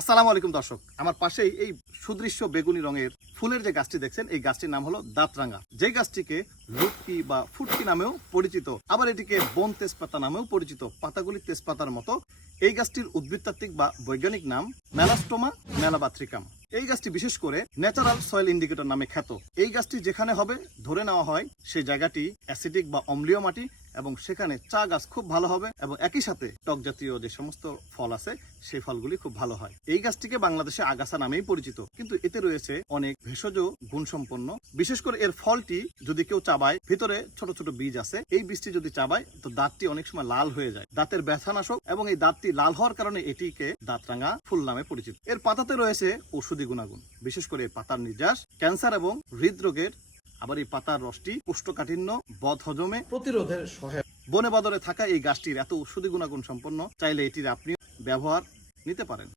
আসসালামু আলাইকুম দর্শক, আমার পাশেই এই সুদৃশ্য বেগুনি রঙের ফুলের যে গাছটি দেখছেন, এই গাছটির নাম হলো দাঁতরাঙ্গা। যে গাছটিকে লুটকি বা ফুটকি নামেও পরিচিত, আবার এটিকে বন তেজপাতা নামেও পরিচিত, পাতাগুলি তেজপাতার মতো। এই গাছটির উদ্ভিদতাত্ত্বিক বা বৈজ্ঞানিক নাম মেলাস্টোমা মেলাবাথ্রিকাম। এই গাছটি বিশেষ করে ন্যাচারাল সয়েল ইন্ডিকেটর নামে খ্যাত। এই গাছটি যেখানে হবে ধরে নেওয়া হয় সেই জায়গাটি অ্যাসিডিক বা অম্লীয় মাটি, এবং সেখানে চা গাছ খুব ভালো হবে, এবং একই সাথে টক জাতীয় যে সমস্ত ফল আছে সেই ফলগুলি খুব ভালো হয়। এই গাছটিকে বাংলাদেশে আগাছা নামেই পরিচিত, কিন্তু এতে রয়েছে অনেক ভেষজ গুণসম্পন্ন। বিশেষ করে এর ফলটি যদি কেউ চাবায়, ভিতরে ছোট ছোট বীজ আছে, এই বীজটি যদি চাবায় তো দাঁতটি অনেক সময় লাল হয়ে যায়, দাঁতের ব্যথানাশক, এবং এই দাঁতটি লাল হওয়ার কারণে এটিকে দাঁতরাঙ্গা ফুল নামে পরিচিত। এর পাতাতে রয়েছে ঔষধি গুণাগুণ, বিশেষ করে পাতার নির্যাস ক্যান্সার এবং হৃদরোগের, আবার এই পাতার রসটি কোষ্ঠকাঠিন্য, বদহজমে প্রতিরোধের সহায়ক। বনে বদরে থাকা এই গাছটির এত ঔষধি গুণাগুণ সম্পন্ন, চাইলে এটির আপনি ব্যবহার নিতে পারেন।